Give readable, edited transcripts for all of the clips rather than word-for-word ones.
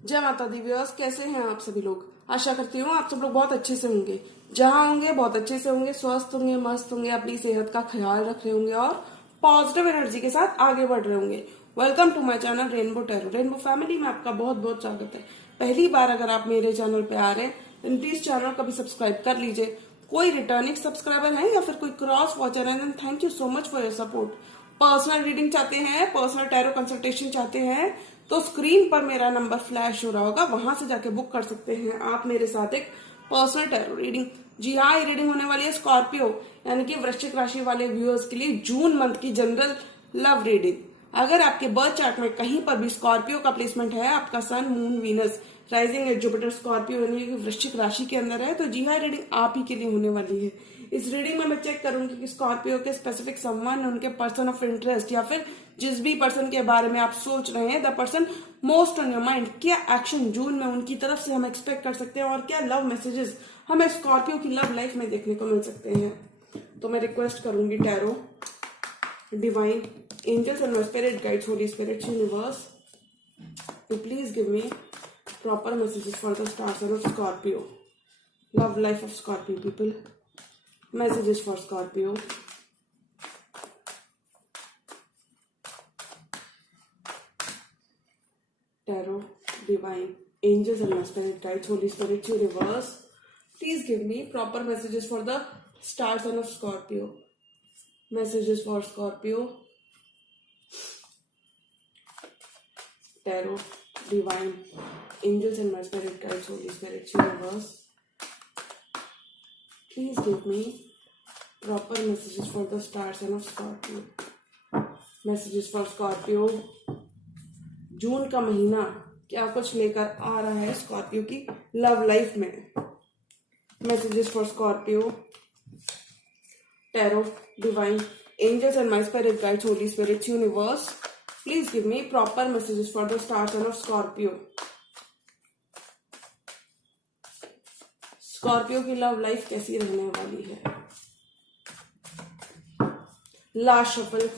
जय माता the viewers, कैसे हैं आप सभी लोग। आशा करती हूँ आप सब लोग बहुत अच्छे से होंगे। जहाँ होंगे बहुत अच्छे से होंगे, स्वस्थ होंगे, मस्त होंगे, अपनी सेहत का ख्याल रख रहे होंगे और पॉजिटिव एनर्जी के साथ आगे बढ़ रहे होंगे। Welcome to my channel rainbow tarot. Rainbow family में आपका बहुत बहुत स्वागत है। पहली बार अगर आप मेरे चैनल पे आ रहे हैं तो प्लीज चैनल को भी सब्सक्राइब कर लीजिए। कोई रिटर्निंग सब्सक्राइबर है या फिर कोई क्रॉस वॉचर है, then thank you so much for your support. Personal reading चाहते हैं, पर्सनल टैरो कंसल्टेशन चाहते हैं तो स्क्रीन पर मेरा नंबर फ्लैश हो रहा होगा, वहां से जाके बुक कर सकते हैं आप मेरे साथ एक पर्सनल टैरो रीडिंग। जी हाँ, ये रीडिंग होने वाली है स्कॉर्पियो यानी कि वृश्चिक राशि वाले व्यूअर्स के लिए जून मंथ की जनरल लव रीडिंग। अगर आपके बर्थ चार्ट में कहीं पर भी स्कॉर्पियो का प्लेसमेंट है, आपका sun moon Venus rising Jupiter Scorpio यानी कि वृश्चिक राशि के अंदर है, तो जी हाँ, रीडिंग आप ही के लिए होने वाली है। इस रीडिंग में मैं चेक करूंगी कि स्कॉर्पियो के स्पेसिफिक सम्मान, उनके पर्सन ऑफ इंटरेस्ट या फिर जिस भी पर्सन के बारे में आप सोच रहे हैं, the person most on your mind, क्या एक्शन जून में उनकी तरफ से हम एक्सपेक्ट कर सकते हैं और क्या लव मैसेजेस हमें स्कॉर्पियो की लव लाइफ में देखने को मिल सकते हैं। तो मैं रिक्वेस्ट करूंगी tarot, divine, angels and spirit guides, holy spirits, universe to please give me proper messages for the star sign of Scorpio. Love life of Scorpio people. Messages for Scorpio. Tarot, divine, angels and my spirit guides, Holy Spirit, universe. Please give me proper messages for the star sign of Scorpio. Messages for Scorpio. Tarot, divine, angels and my spirit guides, Holy Spirit, universe. Please give me proper messages for the star sign of Scorpio. Messages for Scorpio. जून का महीना क्या कुछ लेकर आ रहा है Scorpio की love life में। Messages for Scorpio. Tarot, divine, angels and my spirit guides, Holy Spirit, universe. Please give me proper messages for the star sign of Scorpio. Scorpio की लव लाइफ कैसी रहने वाली है। Last shuffle.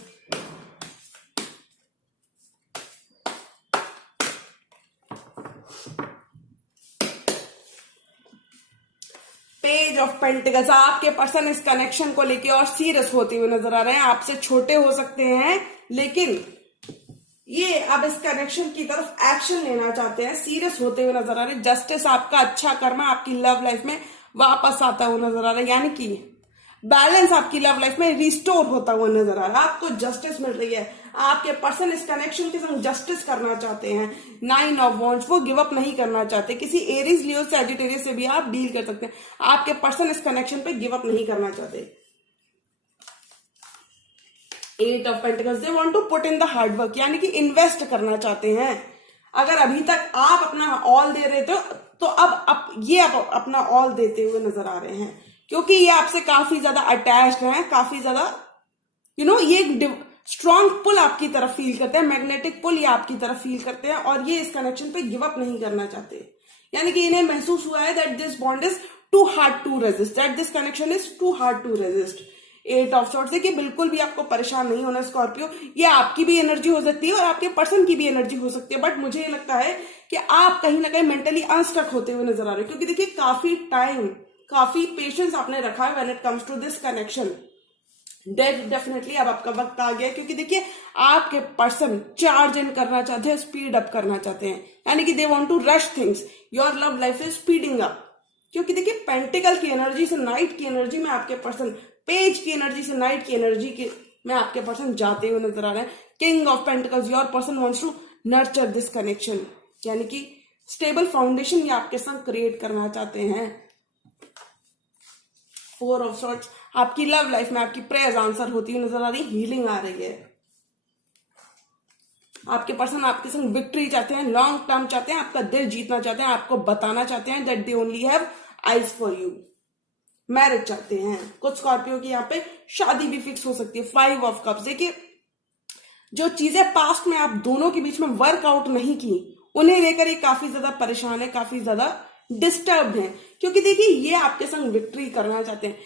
Page of pentacles. आपके पर्सन इस connection को लेके और सीरियस होते हुए नजर आ रहे हैं। आपसे छोटे हो सकते हैं लेकिन ये अब इस कनेक्शन की तरफ एक्शन लेना चाहते हैं, सीरियस होते हुए नजर आ रहे हैं। जस्टिस, आपका अच्छा कर्मा आपकी लव लाइफ में वापस आता हुआ नजर आ रहा है, यानी कि बैलेंस आपकी लव लाइफ में रिस्टोर होता हुआ नजर आ रहा है। आपको जस्टिस मिल रही है। आपके पर्सन इस कनेक्शन के संग जस्टिस करना चाहते हैं। 9 ऑफ वॉन्ड्स, वो गिव अप नहीं करना चाहते। किसी एरीज, लियो, सैजिटेरियस से भी आप डील कर सकते हैं। आपके पर्सन इस कनेक्शन पे गिव अप नहीं करना चाहते। 8 of pentacles, they want to put in the hard work, यानी कि इन्वेस्ट करना चाहते हैं। अगर अभी तक आप अपना ऑल दे रहे थे तो अब ये अपना ऑल देते हुए नजर आ रहे हैं, क्योंकि ये आपसे काफी ज्यादा अटैच्ड हैं, काफी ज्यादा ये स्ट्रॉन्ग पुल आपकी तरफ फील करते हैं, मैग्नेटिक पुल ये आपकी तरफ फील करते हैं और ये इस कनेक्शन पे गिव अप नहीं करना चाहते। यानी कि इन्हें महसूस हुआ है that this bond is too hard to resist, that this connection is too hard to resist. 8 of swords, देखिए बिल्कुल भी आपको परेशान नहीं होना स्कॉर्पियो। ये आपकी भी एनर्जी हो सकती है और आपके पर्सन की भी एनर्जी हो सकती है, बट मुझे ये लगता है कि आप कहीं ना कहीं मेंटली अनस्टक होते हुए नजर आ रहे हैं, क्योंकि देखिए काफी टाइम, काफी पेशेंस आपने रखा है when it comes to this connection. Definitely अब आपका वक्त आ गया, क्योंकि देखिए आपके पर्सन चार्ज इन करना चाहते हैं, स्पीड अप करना चाहते हैं, यानी कि they want to rush things. Your love life is speeding up, क्योंकि देखिए पेंटिकल की एनर्जी से नाइट की एनर्जी में आपके पर्सन, पेज की एनर्जी से नाइट की एनर्जी के में आपके पर्सन जाते हुए नजर आ रहे हैं। King of pentacles, your person wants to nurture this connection, यानी कि स्टेबल फाउंडेशन ये आपके संग क्रिएट करना चाहते हैं। 4 ऑफ सॉर्ट्स, आपकी लव लाइफ में आपकी प्रेयर्स आंसर होती हुई नजर आ रही, हीलिंग आ रही है। आपके पर्सन आपके संग विक्ट्री चाहते हैं, लॉन्ग टर्म चाहते हैं, आपका दिल जीतना चाहते हैं, आपको बताना चाहते हैं that they only have eyes for you. Marriage चाहते हैं। कुछ स्कॉर्पियो की यहाँ पे शादी भी फिक्स हो सकती है। 5 ऑफ कप्स, देखिए जो चीजें पास्ट में आप दोनों के बीच में वर्कआउट नहीं की, उन्हें लेकर ये काफी ज्यादा परेशान है, काफी ज्यादा डिस्टर्ब है, क्योंकि देखिए ये आपके संग विक्ट्री करना चाहते हैं।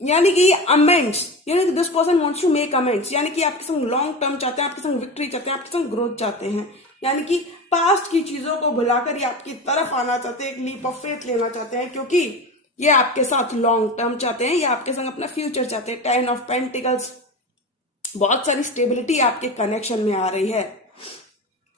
यानी कि अमेंड्स, यानी कि this person wants to make amends, यानी कि आपके संग लॉन्ग टर्म चाहते हैं, आपके संग विक्ट्री चाहते हैं, आपके संग ग्रोथ चाहते हैं, यानी कि पास्ट की चीजों को भुलाकर ये आपकी तरफ आना चाहते हैं, एक लीप ऑफ फेथ लेना चाहते हैं, क्योंकि ये आपके साथ लॉन्ग टर्म चाहते हैं, ये आपके संग अपना फ्यूचर चाहते हैं। 10 ऑफ पेंटिकल्स, बहुत सारी स्टेबिलिटी आपके कनेक्शन में आ रही है।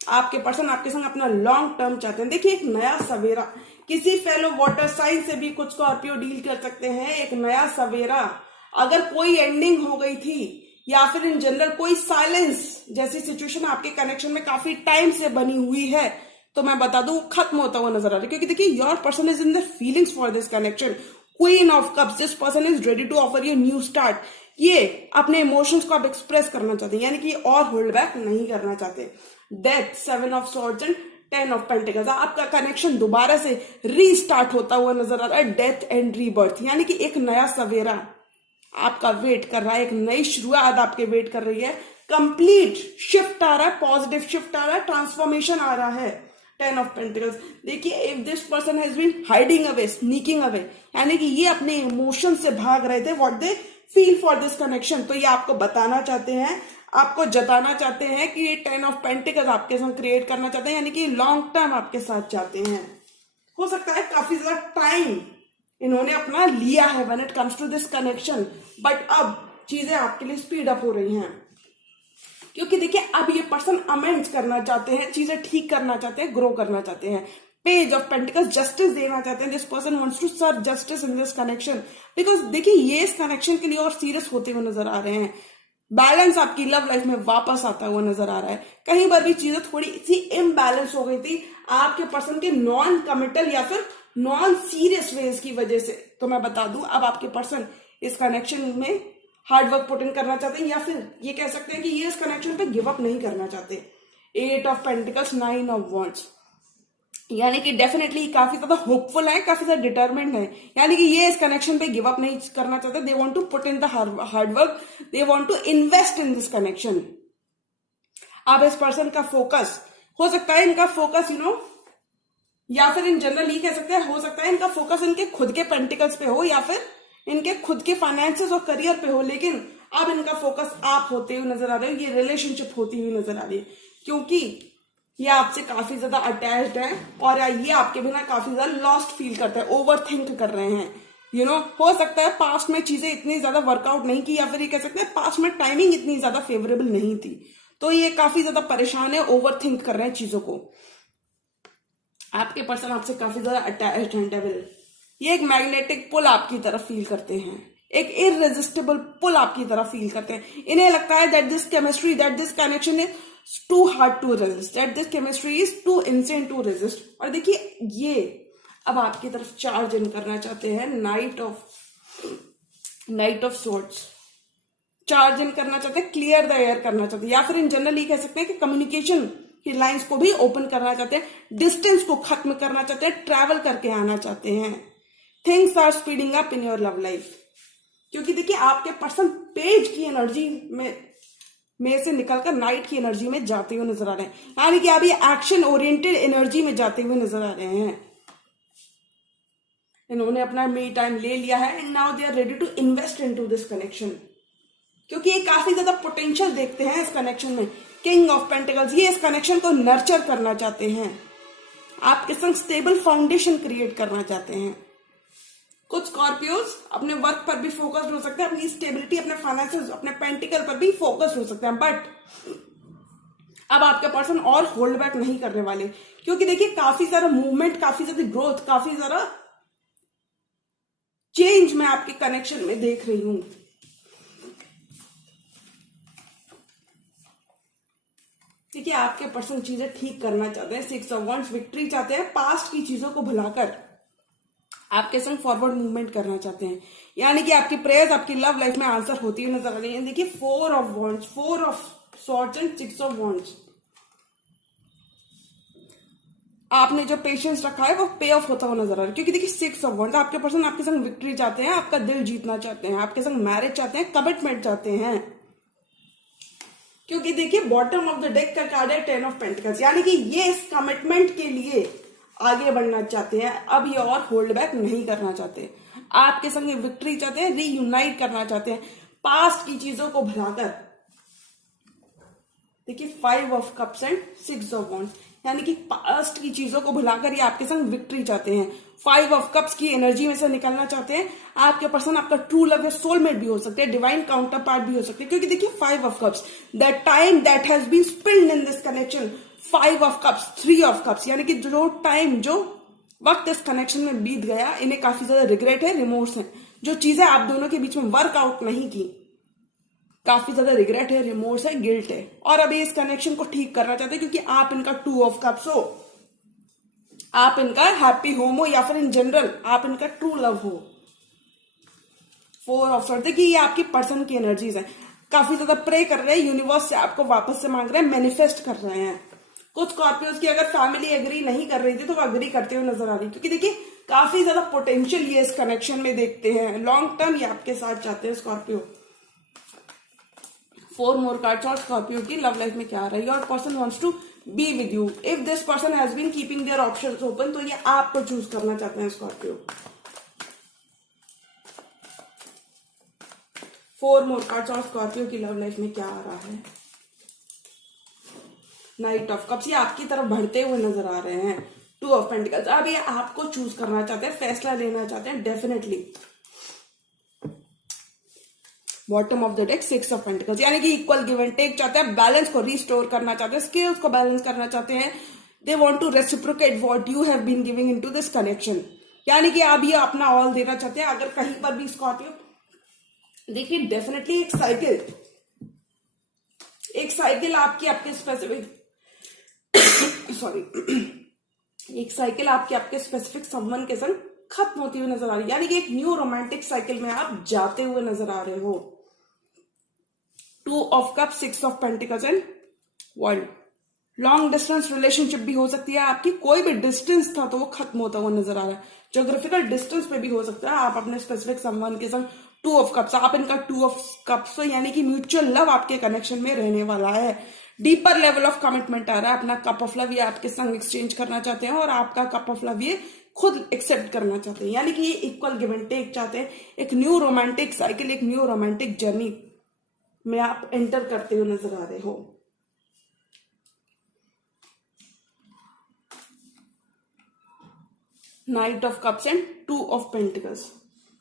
आपके पर्सन आपके संग अपना लॉन्ग टर्म चाहते हैं। देखिए एक नया सवेरा, किसी फेलो वाटर साइन से भी कुछ स्कॉर्पियो डील कर सकते हैं। एक नया सवेरा, अगर कोई एंडिंग हो गई थी या फिर इन जनरल कोई साइलेंस जैसी सिचुएशन आपके कनेक्शन में काफी टाइम से बनी हुई है, तो मैं बता दूं खत्म होता हुआ नजर आ रहा है। क्योंकि देखिए your person is in the feelings for this connection. Queen of cups, this person is ready to offer you new start. ये अपने इमोशंस को आप एक्सप्रेस करना चाहते हैं, यानी कि और होल्ड बैक नहीं करना चाहते। Death, 7 of swords and 10 of pentacles, आपका कनेक्शन दोबारा से रीस्टार्ट होता हुआ नजर आ रहा है। डेथ एंड रीबर्थ, यानी कि एक नया सवेरा आपका वेट कर रहा है, एक नई शुरुआत आपके वेट कर रही है। कंप्लीट शिफ्ट आ रहा है, पॉजिटिव शिफ्ट आ रहा है, ट्रांसफॉर्मेशन आ रहा है। 10 ऑफ पेंटिकल्स, देखिए if this person has been hiding away, sneaking away, यानी कि ये अपने इमोशन से भाग रहे थे, what they feel for this connection, तो ये आपको बताना चाहते हैं, आपको जताना चाहते हैं कि ये 10 ऑफ पेंटिकल्स आपके साथ क्रिएट करना चाहते हैं, यानी कि लॉन्ग टर्म आपके साथ चाहते हैं। हो सकता है काफी ज्यादा टाइम इन्होंने अपना लिया है when it comes to this connection, but अब चीजें आपके लिए स्पीड अप हो रही हैं। क्योंकि देखिए अब ये पर्सन अमेंड्स करना चाहते हैं, चीजें ठीक करना चाहते हैं, ग्रो करना चाहते हैं। पेज ऑफ पेंटिकल्स, जस्टिस देना चाहते हैं। This person wants to serve justice in this connection, because देखिए ये इस कनेक्शन के लिए और सीरियस होते हुए नजर आ रहे हैं। बैलेंस आपकी लव लाइफ में वापस आता हुआ नजर आ रहा है। कहीं पर भी चीजें थोड़ी सी इम्बैलेंस हो गई थी आपके पर्सन के नॉन कमिटल या फिर नॉन सीरियस वेज की वजह से, तो मैं बता दूं अब आपके पर्सन इस कनेक्शन में हार्डवर्क पुट इन करना चाहते हैं, या फिर ये कह सकते हैं कि ये इस कनेक्शन पे गिव अप नहीं करना चाहते। 8 ऑफ पेंटिकल्स, 9 ऑफ वॉन्ड्स, यानी कि डेफिनेटली काफी ज्यादा होपफुल है, काफी ज्यादा डिटरमिन्ड है, यानी कि ये इस कनेक्शन पे गिव अप नहीं करना चाहते। They want to put in the hard work, they want to invest in this connection. अब इस पर्सन का फोकस हो सकता है, इनका फोकस या फिर इन जनरल ये कह सकते हैं, हो सकता है इनका फोकस इनके खुद के पेंटिकल्स पे हो या फिर इनके खुद के फाइनेंसेस और करियर पे हो, लेकिन अब इनका फोकस आप होते हुए नजर आ रहे हो, ये रिलेशनशिप होती हुई नजर आ रही है, क्योंकि ये आपसे काफी ज्यादा अटैच्ड है और ये आपके बिना काफी ज्यादा लॉस्ट फील करते हैं, ओवर थिंक कर रहे हैं। हो सकता है पास्ट में चीजें इतनी ज्यादा वर्कआउट नहीं की, या फिर ये कह सकते हैं पास्ट में टाइमिंग इतनी ज्यादा फेवरेबल नहीं थी, तो ये काफी ज्यादा परेशान है, ओवर थिंक कर रहे हैं चीजों को। आपके पर्सन आपसे काफी ज्यादा अटैच्ड है। डेविल, ये एक मैग्नेटिक पुल आपकी तरफ फील करते हैं, एक इररेजिस्टिबल पुल आपकी तरफ फील करते हैं। इन्हें लगता है that this chemistry, that this connection is too hard to resist, that this chemistry is too insane to resist. और देखिए ये अब आपकी तरफ चार्ज इन करना चाहते हैं। Night of swords, charge in करना चाहते हैं, क्लियर द एयर करना चाहते हैं, या फिर इन जनरल ये कह सकते हैं कि कम्युनिकेशन की लाइंस को भी ओपन करना चाहते हैं, डिस्टेंस को खत्म करना चाहते हैं, ट्रैवल करके आना चाहते हैं। Things are speeding up in your love life, क्योंकि देखिए आपके पर्सन पेज की एनर्जी में से निकलकर नाइट की एनर्जी में जाते हुए नजर आ रहे हैं, यानी कि आप ये एक्शन ओरिएंटेड एनर्जी में जाते हुए नजर आ रहे हैं। इन्होंने अपना मी टाइम ले लिया है and now they are ready to invest into this connection, क्योंकि ये काफी ज्यादा पोटेंशियल देखते हैं इस कनेक्शन में। किंग ऑफ पेंटिकल्स, ये इस कनेक्शन को नर्चर करना चाहते हैं, आपके संग स्टेबल फाउंडेशन क्रिएट करना चाहते हैं। कुछ स्कॉर्पियोज अपने वर्क पर भी फोकस्ड हो सकते हैं, अपनी स्टेबिलिटी, अपने फाइनेंसेस, अपने पेंटिकल पर भी फोकस्ड हो सकते हैं, बट अब आपके पर्सन और होल्ड बैक नहीं करने वाले, क्योंकि देखिए काफी सारा मूवमेंट, काफी ज्यादा ग्रोथ, काफी ज्यादा चेंज मैं आपके कनेक्शन में देख रही हूं। देखिए आपके पर्सन चीजें ठीक करना चाहते हैं, 6 ऑफ वॉन्ड्स, विक्ट्री चाहते हैं, पास्ट की चीजों को भुलाकर आपके संग फॉरवर्ड मूवमेंट करना चाहते हैं, यानी कि आपकी प्रेयर्स आपकी लव लाइफ में आंसर होती हुई नजर आ रही है। देखिए 4 of wands, 4 of swords and 6 of wands, आपने जो पेशेंस रखा है वो पे ऑफ होता हुआ नजर आ रहा है, क्योंकि देखिए 6 ऑफ वॉन्ड्स, आपके पर्सन आपके संग विक्ट्री चाहते हैं, आपका दिल जीतना चाहते हैं, आपके संग मैरिज चाहते हैं, कमिटमेंट चाहते हैं, क्योंकि देखिए बॉटम ऑफ द डेक का कार्ड है 10 ऑफ पेंटिकल्स, यानी कि ये इस कमिटमेंट के लिए आगे बढ़ना चाहते हैं, अब ये और होल्ड बैक नहीं करना चाहते। आपके संग विक्ट्री चाहते हैं, रीयूनाइट करना चाहते हैं पास्ट की चीजों को भुलाकर। देखिए 5 of cups and 6 of wands, यानी कि पास्ट की चीजों को भुलाकर ये आपके संग विक्ट्री चाहते हैं। 5 ऑफ कप्स की एनर्जी में से निकलना चाहते हैं। आपके पर्सन आपका ट्रू लव या सोलमेट भी हो सकते हैं, डिवाइन काउंटर पार्ट भी हो सकते हैं, क्योंकि देखिए 5 of cups, the time that has been spend in this connection, 5 of cups, 3 of cups, यानी कि जो टाइम, जो वक्त इस कनेक्शन में बीत गया, इन्हें काफी ज्यादा रिग्रेट है, रिमोर्स है। जो चीजें आप दोनों के बीच में वर्कआउट नहीं की, काफी ज्यादा रिग्रेट है, रिमोर्स है, गिल्ट है, और अभी इस कनेक्शन को ठीक करना चाहते हैं क्योंकि आप इनका 2 ऑफ कप्स हो, आप इनका हैप्पी होम हो, या फिर इन जनरल आप इनका ट्रू लव हो। 4 ऑफ सॉर्ड्स, देखिए ये आपकी पर्सन की एनर्जीज है, काफी ज्यादा प्रे कर रहे हैं यूनिवर्स से, आपको वापस से मांग रहे हैं, मैनिफेस्ट कर रहे हैं। कुछ स्कॉर्पियोज की अगर फैमिली एग्री नहीं कर रही थी तो वो एग्री करते हुए नजर आ रही, क्योंकि देखिए काफी ज्यादा पोटेंशियल ये इस कनेक्शन में देखते हैं, लॉन्ग टर्म ये आपके साथ चाहते हैं स्कॉर्पियो। 4 मोर कार्ड्स और स्कॉर्पियो की लव लाइफ में क्या आ रही है, और person wants to be with you. If this person has been keeping their options open, तो ये आपको चूज करना चाहते हैं स्कॉर्पियो। 4 मोर कार्ड्स और स्कॉर्पियो की लव लाइफ में क्या आ रहा है। नाइट ऑफ कप्स, ये आपकी तरफ बढ़ते हुए नजर आ रहे हैं। 2 ऑफ पेंटिकल्स, अब ये आपको चूज करना चाहते हैं, फैसला लेना चाहते हैं definitely. Bottom of the deck 6 of pentacles, यानी कि इक्वल गिव एंड टेक चाहते हैं, बैलेंस को रिस्टोर करना चाहते हैं, स्किल्स को बैलेंस करना चाहते हैं। They want to reciprocate what you have been giving into this connection, यानी कि अब ये अपना ऑल देना चाहते हैं। अगर कहीं पर भी स्कॉर्पियो, देखिए डेफिनेटली एक साइकिल आपकी आपके स्पेसिफिक सॉरी एक साइकिल आपके स्पेसिफिक समवन के संग खत्म होती हुई नजर आ रही है, यानी कि एक न्यू रोमांटिक साइकिल में आप जाते हुए नजर आ रहे हो। 2 of cup, 6 of pentacles and world. Long distance relationship भी हो सकती है आपकी, कोई भी डिस्टेंस था तो वो खत्म होता हुआ नजर आ रहा है। ज्योग्राफिकल डिस्टेंस पे भी हो सकता है, आप अपने स्पेसिफिक समवन के संग 2 ऑफ कप्स, आप इनका 2 ऑफ कप्स, यानी कि म्यूचुअल लव आपके कनेक्शन में रहने वाला है। डीपर लेवल ऑफ कमिटमेंट आ रहा है, अपना कप ऑफ लव ये आपके संग एक्सचेंज करना चाहते हैं, और आपका कप ऑफ लव ये खुद एक्सेप्ट करना चाहते हैं, यानी कि ये इक्वल गिव एंड टेक चाहते हैं। एक न्यू रोमांटिक साइकिल, एक न्यू रोमांटिक जर्नी में आप एंटर करते हुए नजर आ रहे हो। Night of cups and 2 of pentacles,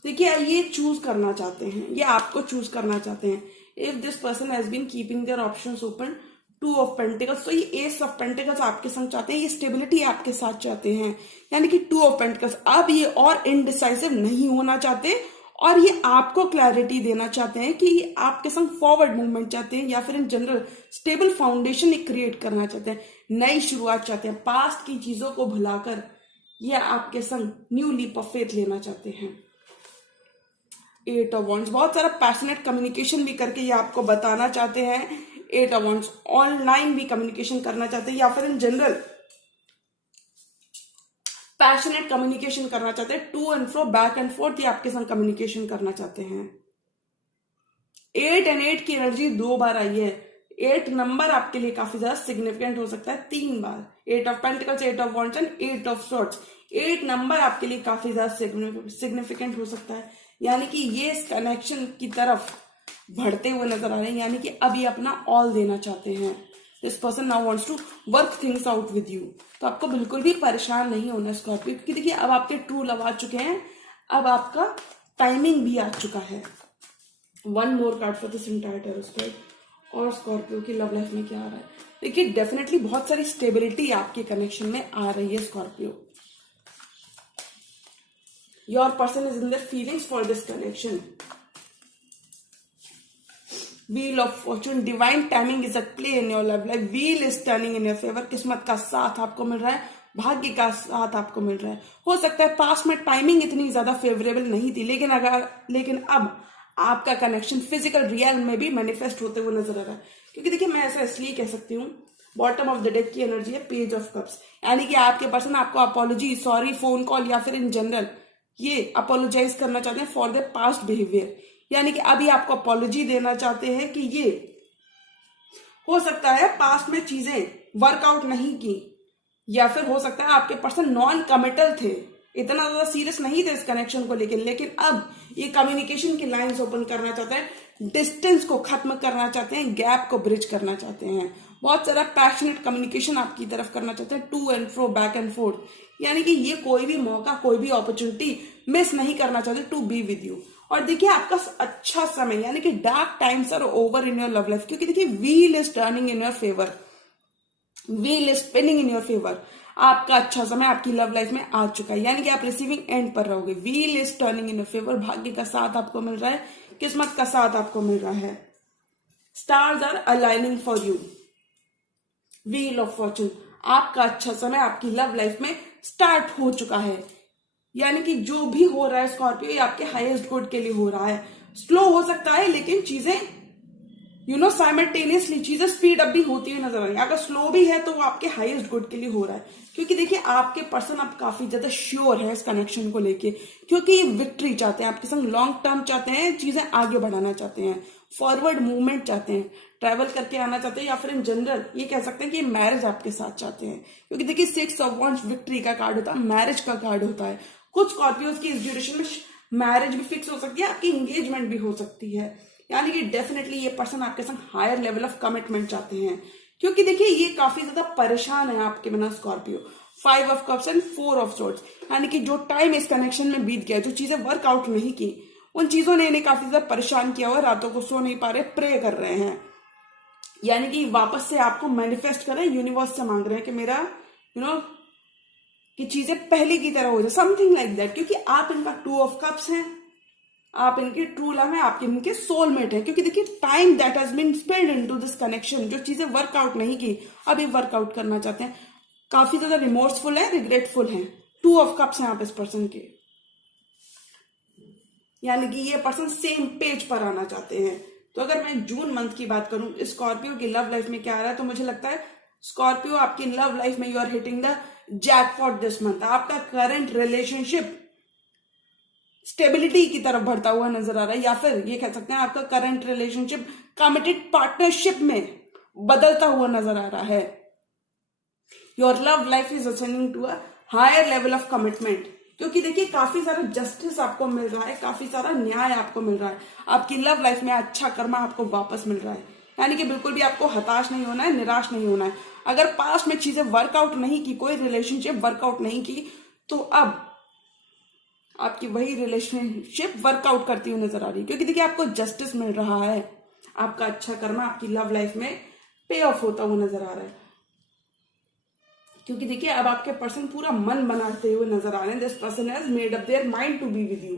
देखिए ये चूज करना चाहते हैं, ये आपको चूज करना चाहते हैं। If this person has been keeping their options open, 2 of pentacles, तो ये एस ऑफ पेंटिकल्स आपके संग चाहते हैं, ये स्टेबिलिटी आपके साथ चाहते हैं, यानी कि 2 ऑफ पेंटिकल्स। अब ये और इनडिसाइसिव नहीं होना चाहते, और ये आपको क्लैरिटी देना चाहते हैं कि ये आपके संग फॉरवर्ड मूवमेंट चाहते हैं, या फिर in general stable foundation create करना चाहते हैं, नई शुरुआत चाहते हैं, पास्ट की चीजों को भुलाकर ये आपके संग न्यू लीप ऑफ फेथ लेना चाहते हैं। 8 ऑफ वॉन्ड्स, बहुत सारा पैशनेट कम्युनिकेशन भी करके ये आपको बताना चाहते हैं। 8 ऑफ वॉन्ड्स, ऑनलाइन भी कम्युनिकेशन करना चाहते हैं, या फिर इन जनरल पैशनेट कम्युनिकेशन करना चाहते हैं। To and fro, back and forth, ये आपके संग कम्युनिकेशन करना चाहते हैं। 8 एंड 8 की एनर्जी 2 बार आई है। 8 नंबर आपके लिए काफी ज्यादा सिग्निफिकेंट हो सकता है 3 बार। 8 of pentacles, 8 of wands and 8 of swords, 8 number आपके लिए काफी ज्यादा सिग्निफिकेंट हो सकता है, यानी कि ये इस कनेक्शन की तरफ बढ़ते हुए नजर आ रहे हैं, यानी कि अभी अपना ऑल देना चाहते हैं। This person now wants to work things out with you, तो आपको बिल्कुल भी परेशान नहीं होना स्कॉर्पियो, क्योंकि देखिए अब आपके ट्रू लव आ चुके हैं, अब आपका टाइमिंग भी आ चुका है। 1 more card for this entire tarot spread. और स्कॉर्पियो की लव लाइफ में क्या आ रहा है, देखिए डेफिनेटली बहुत सारी स्टेबिलिटी आपके कनेक्शन में आ रही है Scorpio. Your person is in their feelings for this connection. Wheel of fortune, divine timing is at play in your love life, wheel is turning in your favour, किस्मत का साथ आपको मिल रहा है, भाग्य का साथ आपको मिल रहा है। हो सकता है पास्ट में टाइमिंग इतनी ज्यादा फेवरेबल नहीं थी, लेकिन अब आपका कनेक्शन फिजिकल रियल में भी मैनिफेस्ट होते हुए नजर आ रहा है, क्योंकि देखिए मैं ऐसा इसलिए कह सकती हूँ, बॉटम ऑफ द डेक की एनर्जी है पेज ऑफ कप्स, यानी कि आपके पर्सन आपको अपॉलॉजी, सॉरी, फोन कॉल या फिर इन जनरल ये अपोलोजाइज करना चाहते हैं फॉर द पास्ट बिहेवियर, यानी कि अभी आपको अपॉलॉजी देना चाहते हैं कि ये हो सकता है पास्ट में चीजें वर्कआउट नहीं की, या फिर हो सकता है आपके पर्सन नॉन कमिटल थे, इतना ज्यादा सीरियस नहीं थे इस कनेक्शन को लेकिन अब ये कम्युनिकेशन की लाइंस ओपन करना चाहते हैं, डिस्टेंस को खत्म करना चाहते हैं, गैप को ब्रिज करना चाहते हैं, बहुत सारा पैशनेट कम्युनिकेशन आपकी तरफ करना चाहते हैं, to and fro, back and forth, यानी कि ये कोई भी मौका, कोई भी अपॉर्चुनिटी मिस नहीं करना चाहते टू बी विद यू। और देखिए आपका अच्छा समय यानी कि dark times are over in your love life, क्योंकि देखिए wheel is turning in your favour, wheel is spinning in your favour. आपका अच्छा समय आपकी लव लाइफ में आ चुका है, यानी कि आप रिसीविंग एंड पर रहोगे। Wheel is turning in your favour, भाग्य का साथ आपको मिल रहा है, किस्मत का साथ आपको मिल रहा है, stars are aligning for you, wheel of fortune. आपका अच्छा समय आपकी लव लाइफ में स्टार्ट हो चुका है, यानी कि जो भी हो रहा है स्कॉर्पियो, ये आपके हाईएस्ट गुड के लिए हो रहा है। स्लो हो सकता है लेकिन चीजें साइमल्टेनियसली चीजें स्पीड अप भी होती हुई नजर आ रही है। अगर स्लो भी है तो वो आपके हाईएस्ट गुड के लिए हो रहा है, क्योंकि देखिए आपके पर्सन अब काफी ज्यादा श्योर है इस कनेक्शन को लेके, क्योंकि ये विक्ट्री चाहते हैं आपके संग, लॉन्ग टर्म चाहते हैं, चीजें आगे बढ़ाना चाहते हैं, फॉरवर्ड मूवमेंट चाहते हैं, ट्रैवल करके आना चाहते हैं, या फिर इन जनरल ये कह सकते हैं कि मैरिज आपके साथ चाहते हैं, क्योंकि देखिए 6 ऑफ वांड्स विक्ट्री का कार्ड होता है, मैरिज का कार्ड होता है। कुछ स्कॉर्पियोज की इस ड्यूरेशन में मैरिज भी फिक्स हो सकती है, आपकी एंगेजमेंट भी हो सकती है, यानी कि डेफिनेटली ये पर्सन आपके संग हायर लेवल ऑफ कमिटमेंट चाहते हैं, क्योंकि देखिए ये काफी ज्यादा परेशान है आपके बिना Scorpio. 5 of cups and 4 of swords, यानी कि जो टाइम इस कनेक्शन में बीत गया, जो चीजें वर्कआउट नहीं की, उन चीजों ने इन्हें काफी ज्यादा परेशान किया हुआ, रातों को सो नहीं पा रहे, प्रे कर रहे हैं, यानी कि वापस से आपको मैनिफेस्ट कर रहे हैं, यूनिवर्स से मांग रहे हैं कि मेरा कि चीजें पहले की तरह हो जाए, समथिंग लाइक दैट, क्योंकि आप इनका 2 ऑफ कप्स हैं, आप इनके ट्रू लव है, आपके इनके सोलमेट है, क्योंकि देखिए time that has been spend into this connection, जो चीजें वर्कआउट नहीं की अभी वर्कआउट करना चाहते हैं, काफी ज्यादा रिमोर्सफुल है, रिग्रेटफुल है। 2 ऑफ कप्स हैं आप इस पर्सन के, यानी कि ये पर्सन सेम पेज पर आना चाहते हैं। तो अगर मैं जून मंथ की बात करूं स्कॉर्पियो की लव लाइफ में क्या आ रहा है, तो मुझे लगता है स्कॉर्पियो आपकी लव लाइफ में you are hitting the jackpot this month. आपका करंट रिलेशनशिप स्टेबिलिटी की तरफ बढ़ता हुआ नजर आ रहा है, या फिर ये कह सकते हैं आपका करंट रिलेशनशिप कमिटेड पार्टनरशिप में बदलता हुआ नजर आ रहा है। Your love life is ascending to a higher level of commitment, क्योंकि देखिए काफी सारा जस्टिस आपको मिल रहा है, काफी सारा न्याय आपको मिल रहा है, आपकी लव लाइफ में अच्छा कर्मा आपको वापस मिल रहा है, यानी कि बिल्कुल भी आपको हताश नहीं होना है, निराश नहीं होना है। अगर पास्ट में चीजें वर्कआउट नहीं की, कोई रिलेशनशिप वर्कआउट नहीं की, तो अब आपकी वही रिलेशनशिप वर्कआउट करती हुई नजर आ रही है, क्योंकि देखिए आपको जस्टिस मिल रहा है, आपका अच्छा कर्मा आपकी लव लाइफ में पे ऑफ होता हुआ नजर आ रहा है, क्योंकि देखिए अब आपके पर्सन पूरा मन बनाते हुए नजर आ रहे हैं। This person has made up their mind to be with you.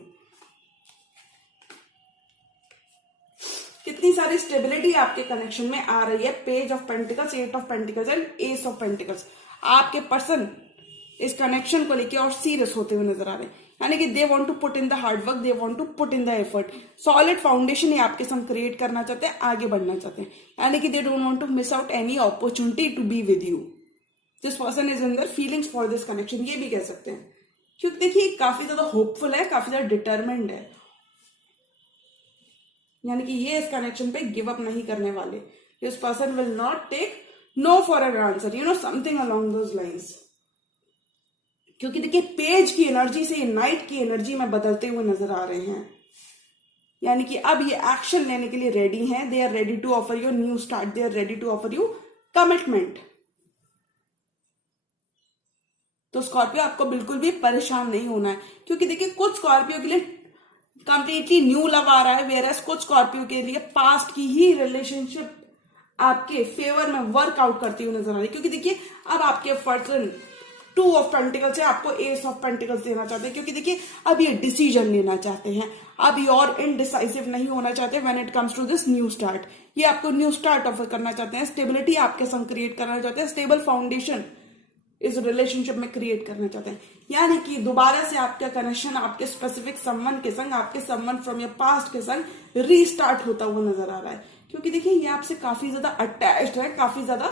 कितनी सारी स्टेबिलिटी आपके कनेक्शन में आ रही है, page of pentacles, 8 of pentacles and ace of pentacles. आपके पर्सन इस कनेक्शन को लेकर और सीरियस होते हुए नजर आ रहे हैं, यानी कि they want to put in the hard work, they want to put in the effort, solid foundation ही आपके संग क्रिएट करना चाहते हैं, आगे बढ़ना चाहते हैं, यानी कि they don't want to miss out any opportunity to be with you. This person is in their feelings for this connection, ये भी कह सकते हैं, क्योंकि देखिए काफी ज्यादा होपफुल है, काफी ज्यादा डिटरमिन्ड है, यानी कि ये इस कनेक्शन पे गिव अप नहीं करने वाले। This person will not take no for an answer, something along those lines, क्योंकि देखिए पेज की एनर्जी से नाइट की एनर्जी में बदलते हुए नजर आ रहे हैं, यानी कि अब ये एक्शन लेने के लिए रेडी हैं, they are ready to offer you new start, they are ready to offer you commitment. तो स्कॉर्पियो आपको बिल्कुल भी परेशान नहीं होना है, क्योंकि देखिए कुछ स्कॉर्पियो के लिए कंप्लीटली न्यू लव आ रहा है, वेरएस कुछ स्कॉर्पियो के लिए पास्ट की ही रिलेशनशिप आपके फेवर में वर्कआउट करती हुई नजर आ रही है, क्योंकि देखिए अब आपके पर्सन 2 ऑफ पेंटिकल्स है, आपको एस ऑफ पेंटिकल्स देना चाहते हैं, क्योंकि देखिए अब ये डिसीजन लेना चाहते हैं, अब ये और इनडिसाइसिव नहीं होना चाहते when it comes to this new start. ये आपको न्यू स्टार्ट ऑफर करना चाहते हैं, स्टेबिलिटी आपके संग क्रिएट करना चाहते हैं, स्टेबल फाउंडेशन इस रिलेशनशिप में क्रिएट करना चाहते हैं, यानी कि दोबारा से आपका कनेक्शन आपके स्पेसिफिक समवन के संग, आपके समवन फ्रॉम योर पास्ट के संग रीस्टार्ट होता हुआ नजर आ रहा है, क्योंकि देखिए ये आपसे काफी ज्यादा अटैच्ड है, काफी ज्यादा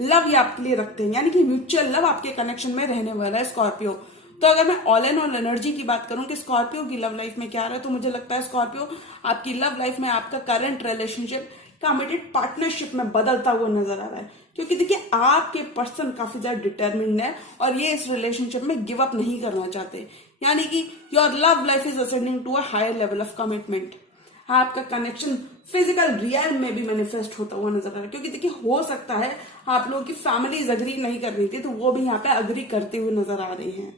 लव ये आपके लिए रखते हैं, यानी कि म्यूचुअल लव आपके कनेक्शन में रहने वाला है स्कॉर्पियो। तो अगर मैं ऑल एंड ऑल एनर्जी की बात करूं कि स्कॉर्पियो की लव लाइफ में क्या आ रहा है, तो मुझे लगता है स्कॉर्पियो आपकी लव लाइफ में आपका करंट रिलेशनशिप कमिटेड पार्टनरशिप में बदलता हुआ नजर आ रहा है, क्योंकि देखिए आपके पर्सन काफी ज्यादा डिटर्मिन्ड है और ये इस रिलेशनशिप में गिव अप नहीं करना चाहते, यानी कि your love life is ascending to a higher level of commitment. आपका कनेक्शन फिजिकल रियल में भी मैनिफेस्ट होता हुआ नजर आ रहा है, क्योंकि देखिए हो सकता है आप लोगों की फैमिलीज अग्री नहीं कर रही थी, तो वो भी यहाँ पे अग्री करते हुए नजर आ रही हैं।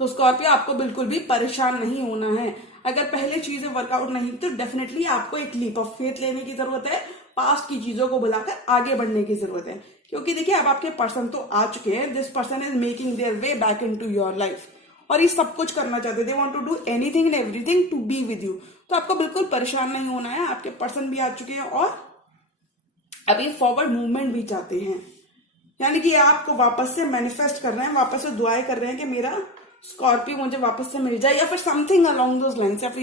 तो स्कॉर्पियो आपको बिल्कुल भी परेशान नहीं होना है। अगर पहले चीजें वर्कआउट नहीं तो डेफिनेटली आपको एक लीप ऑफ फेथ लेने की जरूरत है, पास्ट की चीजों को बुलाकर आगे बढ़ने की जरूरत है। क्योंकि देखिए अब आपके पर्सन तो आ चुके हैं, this person is making their way back in to your life और ये सब कुछ करना चाहते, they want to do anything and everything to be with you. तो आपको बिल्कुल परेशान नहीं होना है, आपके पर्सन भी आ चुके हैं और अभी फॉरवर्ड मूवमेंट भी चाहते हैं, यानी कि आपको वापस से मैनिफेस्ट कर रहे हैं, वापस से दुआएं कर रहे हैं कि मेरा स्कॉर्पियो मुझे वापस से मिल जाए, या फिर समथिंग अलोंग दोस लाइन्स, या फिर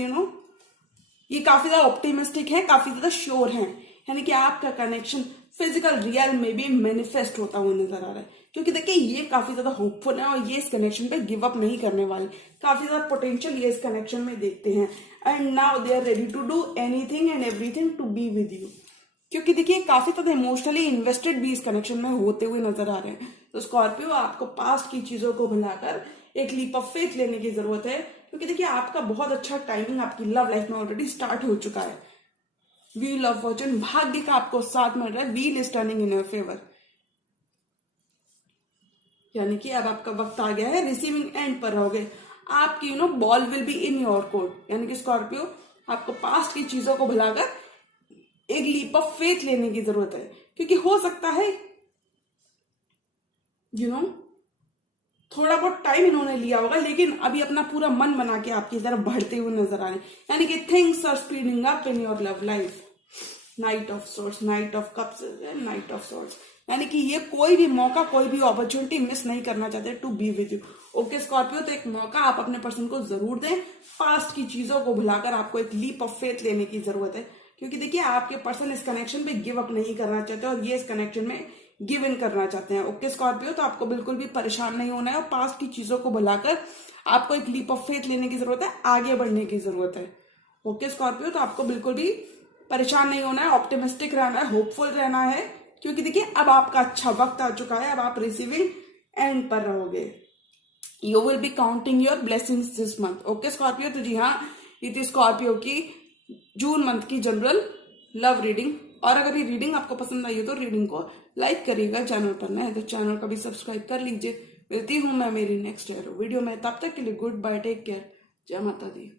ये काफी ज्यादा ऑप्टिमिस्टिक है, काफी ज्यादा श्योर है, यानी कि आपका कनेक्शन फिजिकल रियल में भी मैनिफेस्ट होता हुआ नजर आ रहा है। क्योंकि देखिए ये काफी ज्यादा होपफुल है और ये इस कनेक्शन पे गिव अप नहीं करने वाले, काफी ज्यादा पोटेंशियल ये इस कनेक्शन में देखते हैं and now they are ready to do anything and everything to be with you. क्योंकि देखिए काफी ज्यादा इमोशनली इन्वेस्टेड भी इस कनेक्शन में होते हुए नजर आ रहे हैं। तो स्कॉर्पियो आपको पास्ट की चीजों को भुलाकर एक लीप ऑफ फेथ लेने की जरूरत है, क्योंकि देखिए आपका बहुत अच्छा टाइमिंग आपकी लव लाइफ में ऑलरेडी स्टार्ट हो चुका है। व्हील ऑफ फॉर्चून, भाग्य का आपको साथ मिल रहा है, wheel is turning in your favour, यानी कि अब आपका वक्त आ गया है रिसीविंग एंड पर रहोगे। आपकी ball will be in your court, यानी कि स्कॉर्पियो आपको पास्ट की चीजों को भुलाकर एक लीप ऑफ फेथ लेने की जरूरत है। क्योंकि हो सकता है थोड़ा बहुत टाइम इन्होंने लिया होगा, लेकिन अभी अपना पूरा मन बना के आपकी तरफ बढ़ते हुए नजर आ रहे हैं, यानी कि things are speeding up in your love life. Knight of swords, knight of cups, knight of swords, यानी कि ये कोई भी मौका, कोई भी अपॉर्चुनिटी मिस नहीं करना चाहते to be with you. Okay Scorpio, तो एक मौका आप अपने पर्सन को जरूर दें, पास्ट की चीजों को भुलाकर आपको एक लीप ऑफ फेथ लेने की जरूरत है। क्योंकि देखिए आपके पर्सन इस कनेक्शन पे गिव अप नहीं करना चाहते और ये इस कनेक्शन में गिव इन करना चाहते हैं। ओके स्कॉर्पियो, तो आपको बिल्कुल भी परेशान नहीं होना है और पास्ट की चीजों को भुलाकर आपको एक लीप ऑफ फेथ लेने की जरूरत है, आगे बढ़ने की जरूरत है। ओके स्कॉर्पियो, तो आपको बिल्कुल भी परेशान नहीं होना है, ऑप्टिमिस्टिक रहना है, होपफुल रहना है, क्योंकि देखिए अब आपका अच्छा वक्त आ चुका है, अब आप रिसीविंग एंड पर रहोगे। You will be counting your blessings this month. Okay Scorpio, तो जी हाँ, ये थी स्कॉर्पियो की जून मंथ की जनरल लव रीडिंग। और अगर ये रीडिंग आपको पसंद आई हो तो रीडिंग को लाइक करिएगा, चैनल पर नए हैं तो चैनल को भी सब्सक्राइब कर लीजिए। मिलती हूँ मैं मेरी नेक्स्ट वीडियो में, तब तक के लिए गुड बाय, टेक केयर, जय माता दी।